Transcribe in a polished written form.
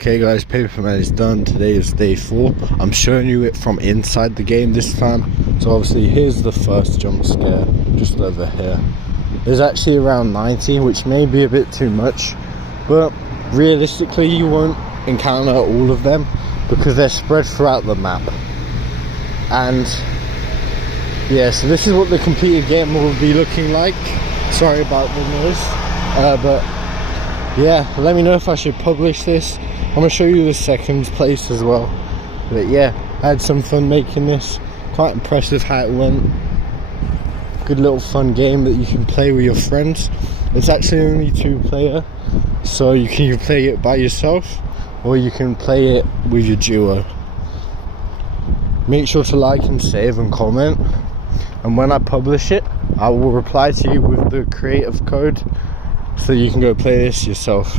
Okay guys, Paperman is done. Today is day 4. I'm showing you it from inside the game this time. So obviously here's the first jump scare, just over here. There's actually around 90, which may be a bit too much, but realistically you won't encounter all of them because they're spread throughout the map. And yeah, so this is what the completed game will be looking like. Sorry about the noise, but yeah, let me know if I should publish this. I'm going to show you the second place as well. But yeah, I had some fun making this. Quite impressive how it went. Good little fun game that you can play with your friends. It's actually only 2-player, so you can either play it by yourself or you can play it with your duo. Make sure to like and save and comment, and when I publish it I will reply to you with the creative code so you can go play this yourself.